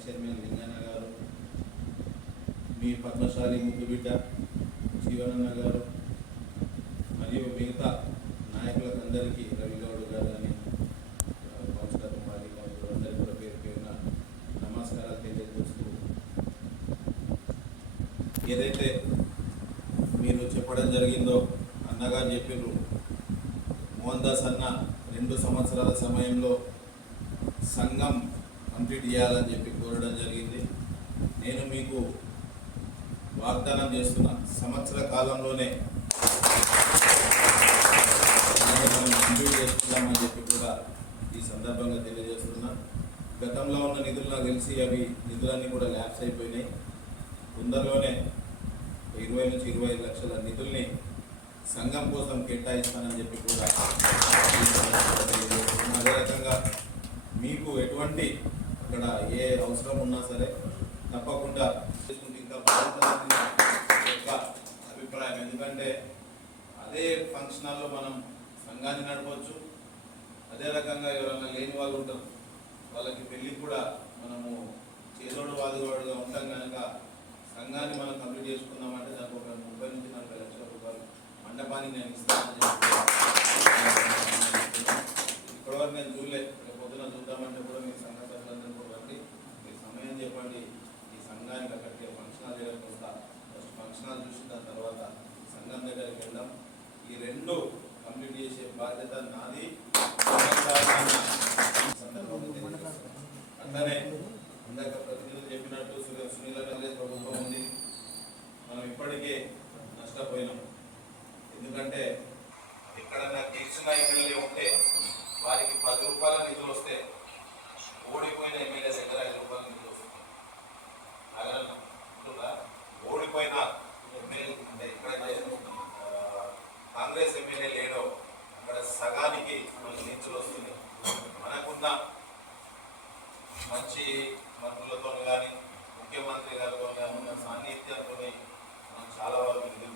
Vice chairman Linganna గారు, మీ పద్మశాలి ముద్దుబిడ్డ శివనన్న గారు మరియు మిగతా నాయకులకు అందరికీ రవిగౌడ్ గారు కానీ కౌన్సిలర్ మాజీ కౌన్సిలర్ అందరికీ కూడా పేరు పేరున నమస్కారాలు తెలియజేస్తూ, ఏదైతే మీరు చెప్పడం జరిగిందో అన్నగారు చెప్పారు, మోహన్ దాస్ అన్న 2 సంవత్సరాల సమయంలో సంఘం కంప్లీట్ చేయాలని చెప్పి కోరడం జరిగింది. నేను మీకు వాగ్దానం చేస్తున్నా, సంవత్సర కాలంలోనే మనం కంప్లీట్ చేసుకుందామని చెప్పి కూడా ఈ సందర్భంగా తెలియజేస్తున్నా. గతంలో ఉన్న నిధులు నాకు తెలిసి అవి నిధులన్నీ కూడా ల్యాప్స్ అయిపోయినాయి. తొందరలోనే 20 నుంచి 25 లక్షల నిధుల్ని సంఘం కోసం కేటాయిస్తానని చెప్పి కూడా అదే రకంగా మీకు ఎటువంటి అక్కడ ఏ అవసరం ఉన్నా సరే తప్పకుండా ఇంకా బాగుంటుందని యొక్క అభిప్రాయం. ఎందుకంటే అదే ఫంక్షన్ హాల్లో మనం సంఘాన్ని నడపవచ్చు, అదే రకంగా ఎవరైనా లేని వాళ్ళు ఉంటారు, వాళ్ళకి పెళ్ళి కూడా మనము చేదోడు వాదుగోడుగా ఉంటాం కనుక సంఘాన్ని మనం కంప్లీట్ చేసుకుందామంటే దానికి ఒక 30 నుంచి 40 లక్షల రూపాయలు మండపానికి నేను ఇస్తానని చెప్పి ఇప్పటివరకు నేను చూడలేదు. పొద్దున చూద్దామంటే కూడా మీ సంఘ సభ్యులందరూ కూడా రండి, మీరు సమయం చెప్పండి, ఈ సంఘానికి అక్కడికి ఫంక్షన్ హాల్ దగ్గరికి వస్తా, ఫస్ట్ ఫంక్షన్ హాల్ చూసి దాని తర్వాత సంఘం దగ్గరికి వెళ్దాం. ఈ 2 కంప్లీట్ చేసే బాధ్యత నాది. అట్లనే ఇందాక ప్రతినిధులు చెప్పినట్టు సునీల కాంగ్రెస్ ప్రభుత్వం ఉంది, మనం ఇప్పటికే నష్టపోయినాం. ఎందుకంటే ఎక్కడన్నా గెలిచిన ఎమ్మెల్యే ఉంటే వారికి 10 రూపాయల నిధులు వస్తే ఓడిపోయిన ఎమ్మెల్యే దగ్గర 5 రూపాయల నిధులు వస్తుంది. అలాగన్నా ఓడిపోయిన ఎమ్మెల్యే అంటే ఎక్కడైతే కాంగ్రెస్ ఎమ్మెల్యే లేడో అక్కడ సగానికి మనకు నిధులు వస్తుంది. మనకున్న మంచి మంత్రులతో కానీ ముఖ్యమంత్రి గారితో కానీ ఉన్న సాన్నిధ్యంతో మనం చాలా వరకు నిధులు